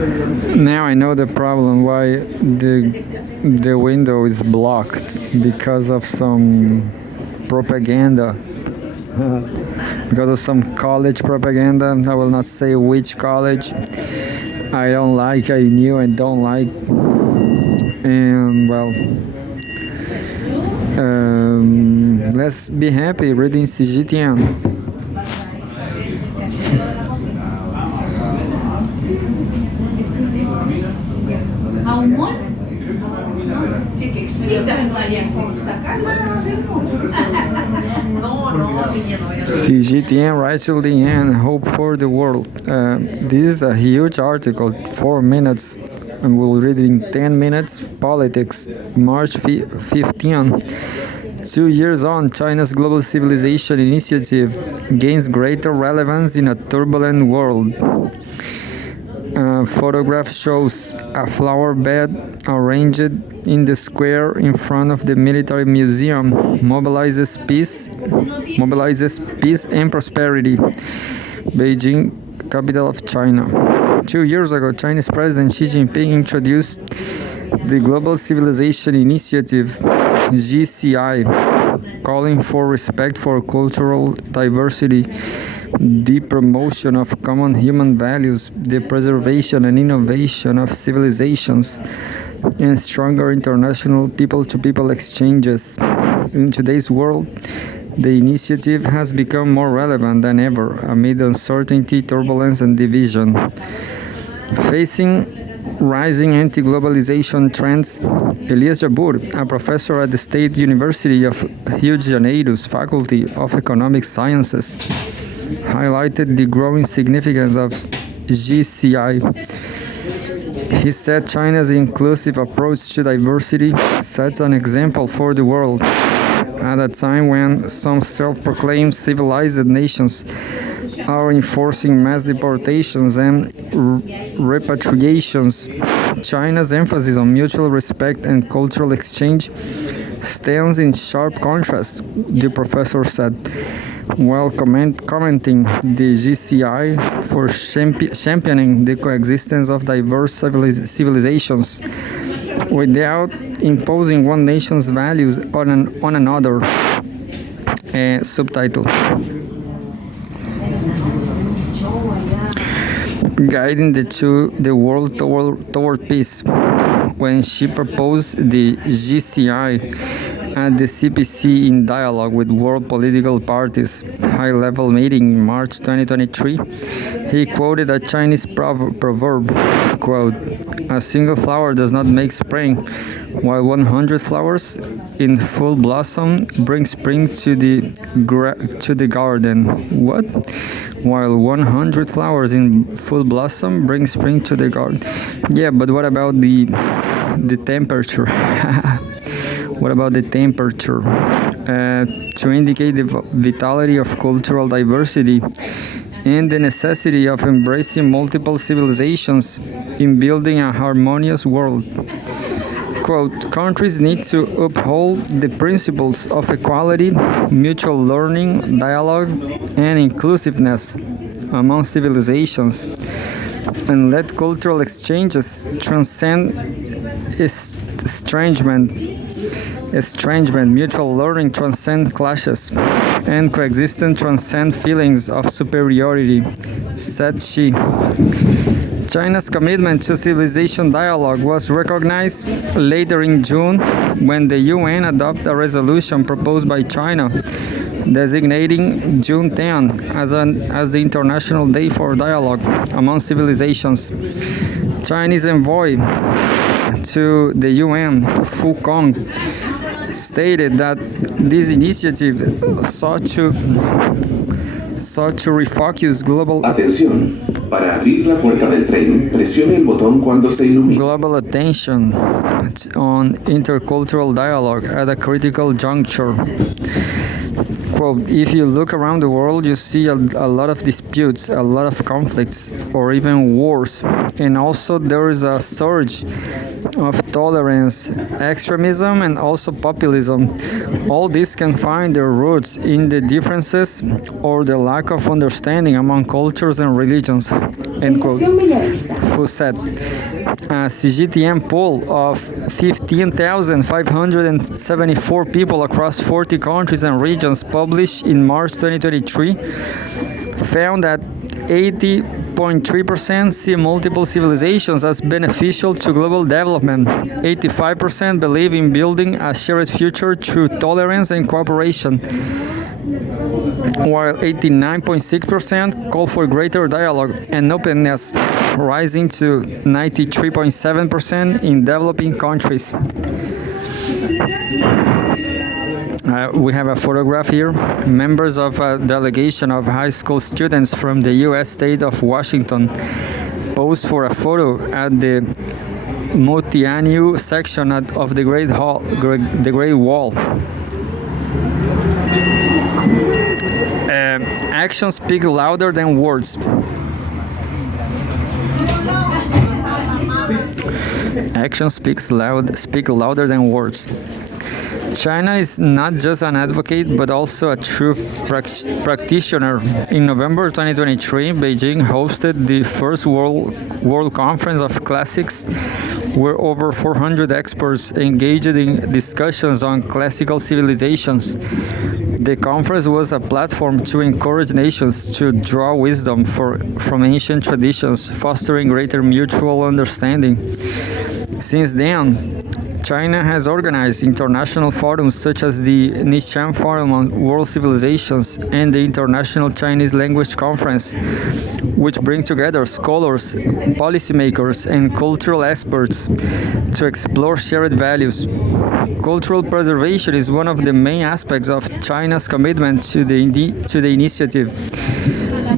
Now I know the problem why the window is blocked because of some propaganda. Because of some college propaganda. I will not say which college. I don't like, I knew I don't like. And well, let's be happy reading Cgtn. Cgtn right till the end. Hope for the world. This is a huge article, 4 minutes, and we'll read it in 10 minutes. Politics, March 15. 2 years on, China's Global Civilization Initiative gains greater relevance in a turbulent world. Photograph shows a flower bed arranged in the square in front of the military museum mobilizes peace and prosperity. Beijing, capital of China. 2 years ago, Chinese President Xi Jinping introduced the Global Civilization Initiative, GCI, calling for respect for cultural diversity, the promotion of common human values, the preservation and innovation of civilizations, and stronger international people-to-people exchanges. In today's world, the initiative has become more relevant than ever amid uncertainty, turbulence, and division. Facing rising anti-globalization trends, Elias Jabbour, a professor at the State University of Rio de Janeiro's Faculty of Economic Sciences, highlighted the growing significance of GCI. He said China's inclusive approach to diversity sets an example for the world. At a time when some self-proclaimed civilized nations are enforcing mass deportations and repatriations, China's emphasis on mutual respect and cultural exchange stands in sharp contrast, the professor said, while commenting the GCI for championing the coexistence of diverse civilizations without imposing one nation's values on another. Subtitle: Guiding the world toward peace. When she proposed the GCI at the CPC in dialogue with world political parties high-level meeting in March 2023, he quoted a Chinese proverb, quote, "A single flower does not make spring, while 100 flowers in full blossom bring spring to the garden." What? While 100 flowers in full blossom bring spring to the garden. Yeah, but what about the temperature? What about the temperature? To indicate the vitality of cultural diversity and the necessity of embracing multiple civilizations in building a harmonious world. Quote, countries need to uphold the principles of equality, mutual learning, dialogue, and inclusiveness among civilizations, and let cultural exchanges transcend estrangement, mutual learning transcend clashes, and coexistence transcend feelings of superiority, said she. China's commitment to civilization dialogue was recognized later in June when the UN adopted a resolution proposed by China designating June 10 as the International Day for Dialogue among Civilizations. Chinese envoy to the UN, Fu Kong, stated that this initiative sought to refocus global global attention on intercultural dialogue at a critical juncture. quote, if you look around the world, you see a lot of disputes, a lot of conflicts, or even wars. And also there is a surge of tolerance, extremism, and also populism. All this can find their roots in the differences or the lack of understanding among cultures and religions, end quote. Fu said. A Cgtn poll of 15,574 people across 40 countries and regions published in March 2023 found that 80.3% see multiple civilizations as beneficial to global development. 85% believe in building a shared future through tolerance and cooperation, while 89.6% call for greater dialogue and openness, rising to 93.7% in developing countries. We have a photograph here. Members of a delegation of high school students from the U.S. state of Washington posed for a photo at the Motianu section of the Great Wall. Actions speak louder than words. Actions speak louder than words. China is not just an advocate, but also a true practitioner. In November 2023, Beijing hosted the first World Conference of Classics, where over 400 experts engaged in discussions on classical civilizations. The conference was a platform to encourage nations to draw wisdom from ancient traditions, fostering greater mutual understanding. Since then, China has organized international forums such as the Nishan Forum on World Civilizations and the International Chinese Language Conference, which bring together scholars, policymakers, and cultural experts to explore shared values. Cultural preservation is one of the main aspects of China's commitment to the initiative.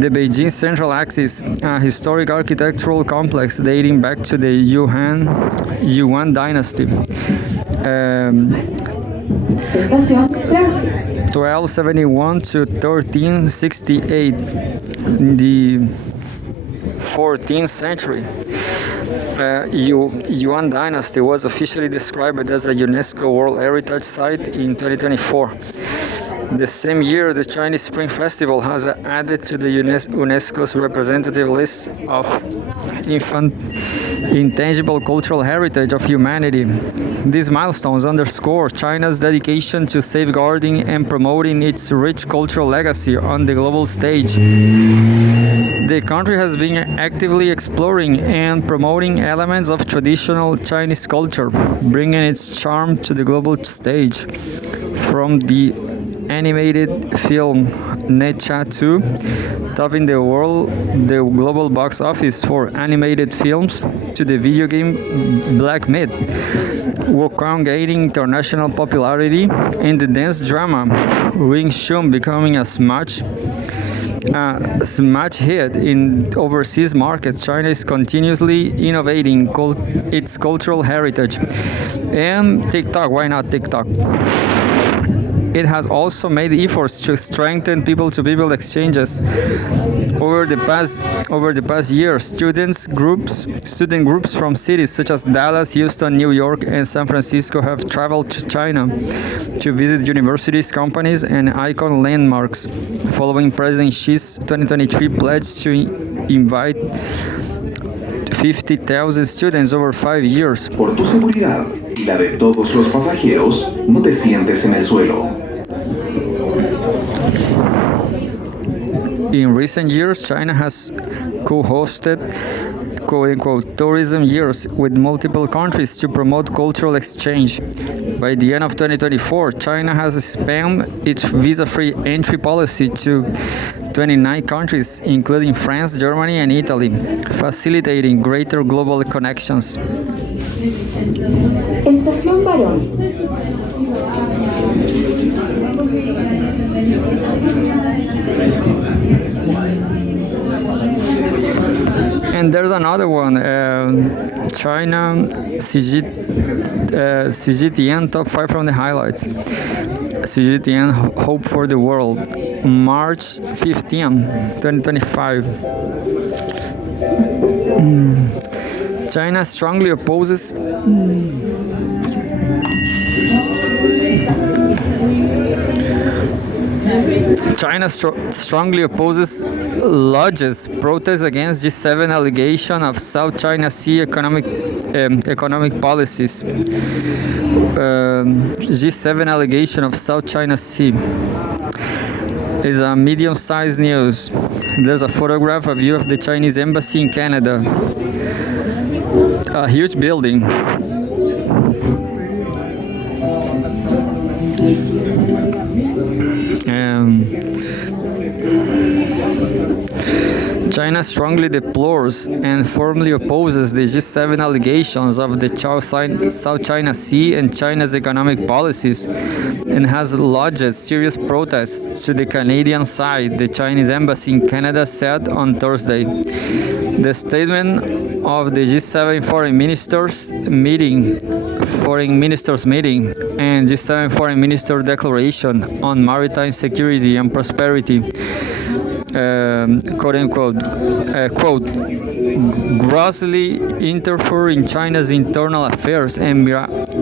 The Beijing Central Axis, a historic architectural complex dating back to the Yuan dynasty, 1271 to 1368, in the 14th century. Yuan dynasty was officially described as a UNESCO World Heritage Site in 2024. The same year, the Chinese Spring Festival has added to the UNESCO's representative list of intangible cultural heritage of humanity. These milestones underscore China's dedication to safeguarding and promoting its rich cultural legacy on the global stage. The country has been actively exploring and promoting elements of traditional Chinese culture, bringing its charm to the global stage. From the animated film Necha 2, topping the global box office for animated films, to the video game Black Myth, Wukong gaining international popularity, and the dance drama Wing Chun becoming a smash hit in overseas markets. China is continuously innovating its cultural heritage. And TikTok, why not TikTok? It has also made efforts to strengthen people-to-people exchanges. Over the past year, student groups from cities such as Dallas, Houston, New York, and San Francisco have traveled to China to visit universities, companies, and icon landmarks, following President Xi's 2023 pledge to invite 50,000 students over 5 years. Por tu seguridad y la de todos los pasajeros, no te sientes en el suelo. In recent years, China has co-hosted quote-unquote tourism years with multiple countries to promote cultural exchange. By the end of 2024, China has expanded its visa-free entry policy to 29 countries, including France, Germany, and Italy, facilitating greater global connections. Estación Varón. And there's another one, China Cgtn top 5 from the highlights. Cgtn Hope for the World, March 15, 2025. China strongly opposes strongly opposes lodges protest against G7 allegation of South China Sea economic policies. G7 allegation of South China Sea is a medium-sized news. There's a photograph, a view of the Chinese embassy in Canada. A huge building. China strongly deplores and firmly opposes the G7 allegations of the South China Sea and China's economic policies, and has lodged serious protests to the Canadian side, the Chinese embassy in Canada said on Thursday. The statement of the G7 foreign ministers meeting and G7 foreign minister declaration on maritime security and prosperity, quote unquote, quote, grossly interfere in China's internal affairs and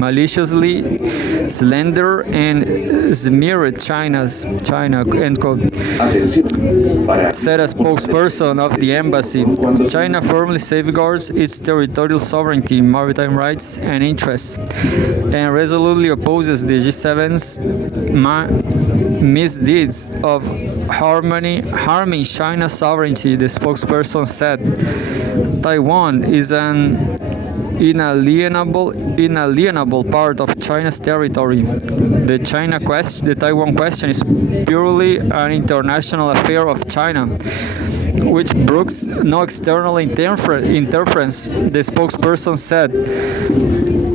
maliciously slander and smear China, end quote, said a spokesperson of the embassy. China firmly safeguards its territorial sovereignty, maritime rights, and interests, and resolutely opposes the G7's misdeeds of harming China's sovereignty, the spokesperson said. Taiwan is an inalienable part of China's territory. The Taiwan question is purely an international affair of China, which brooks no external interference, the spokesperson said,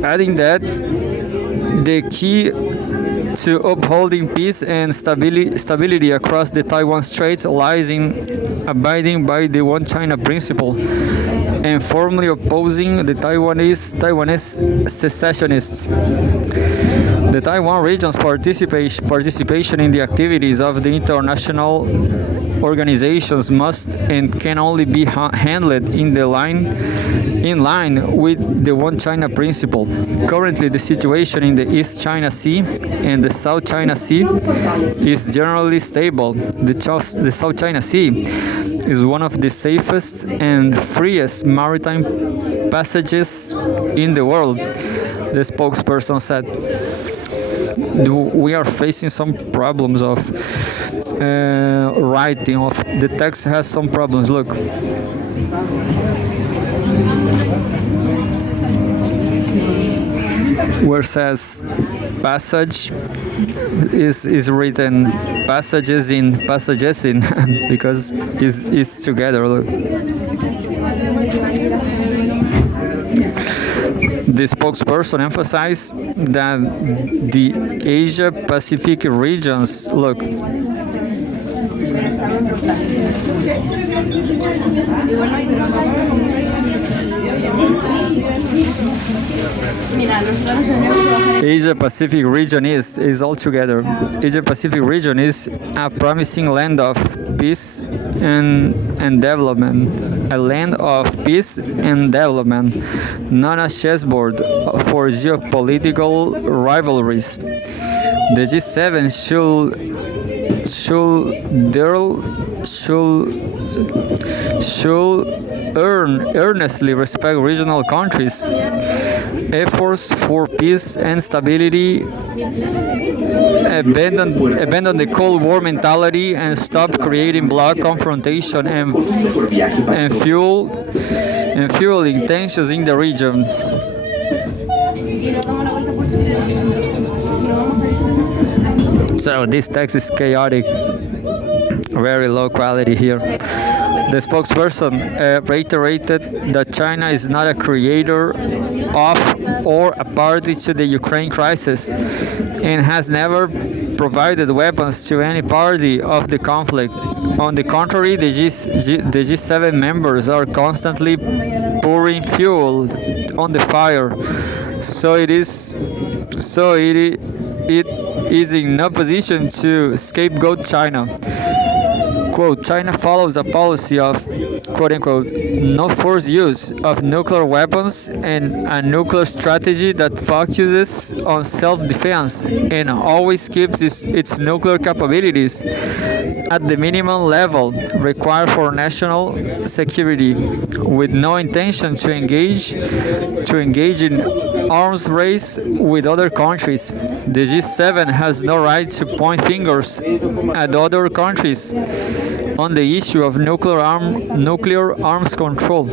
adding that the key to upholding peace and stability across the Taiwan Straits lies in abiding by the One China principle and firmly opposing the Taiwanese secessionists. The Taiwan region's participation in the activities of the international organizations must and can only be handled in line with the One China principle. Currently, the situation in the East China Sea and the South China Sea is generally stable. The South China Sea is one of the safest and freest maritime passages in the world, the spokesperson said. We are facing some problems of writing. Of the text has some problems. Look. Where it says passage is written passages in because it's together. Look. The spokesperson emphasized that the Asia-Pacific regions, look, Asia-Pacific region is altogether. Asia-Pacific region is a promising land of peace and development. A land of peace and development, not a chessboard for geopolitical rivalries. The G7 should earnestly respect regional countries' efforts for peace and stability, abandon the Cold War mentality, and stop creating bloc confrontation and fueling tensions in the region. So this text is chaotic, very low quality here. The spokesperson reiterated that China is not a creator of or a party to the Ukraine crisis and has never provided weapons to any party of the conflict. On the contrary, the G7 members are constantly pouring fuel on the fire. So it it is in no position to scapegoat China. Quote, China follows a policy of, quote unquote, no force use of nuclear weapons and a nuclear strategy that focuses on self-defense and always keeps its nuclear capabilities at the minimum level required for national security, with no intention to engage in arms race with other countries. The G7 has no right to point fingers at other countries on the issue of nuclear arms control.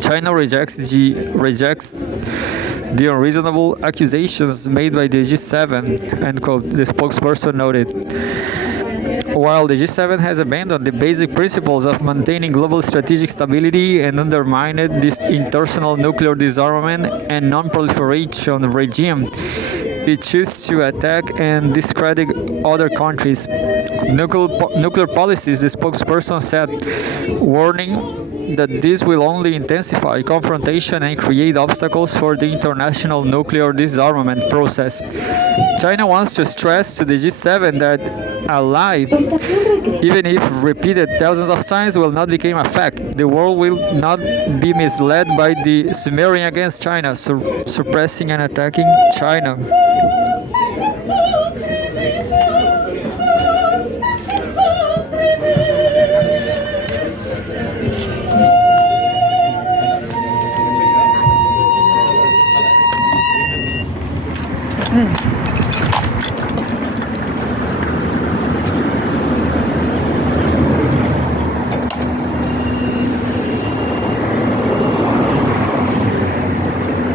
China rejects the unreasonable accusations made by the G7, end quote, the spokesperson noted. While the G7 has abandoned the basic principles of maintaining global strategic stability and undermined this international nuclear disarmament and non-proliferation regime, it chooses to attack and discredit other countries. Nuclear policies, the spokesperson said, warning that this will only intensify confrontation and create obstacles for the international nuclear disarmament process. China wants to stress to the G7 that a lie, even if repeated thousands of times, will not become a fact. The world will not be misled by the smearing against China, suppressing and attacking China.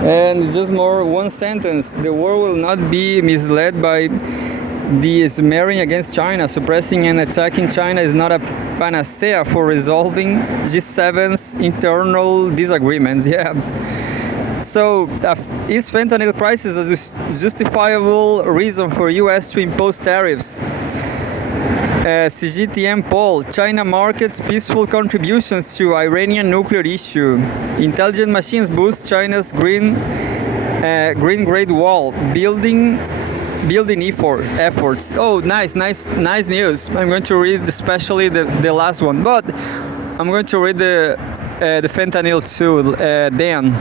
And just more one sentence, the world will not be misled by the smearing against China. Suppressing and attacking China is not a panacea for resolving G7's internal disagreements. Yeah. So, is fentanyl crisis a justifiable reason for U.S. to impose tariffs? Cgtn poll, China markets peaceful contributions to Iranian nuclear issue. Intelligent machines boost China's green Great Wall building efforts. Oh, nice news. I'm going to read especially the last one, but I'm going to read the fentanyl too, Dan.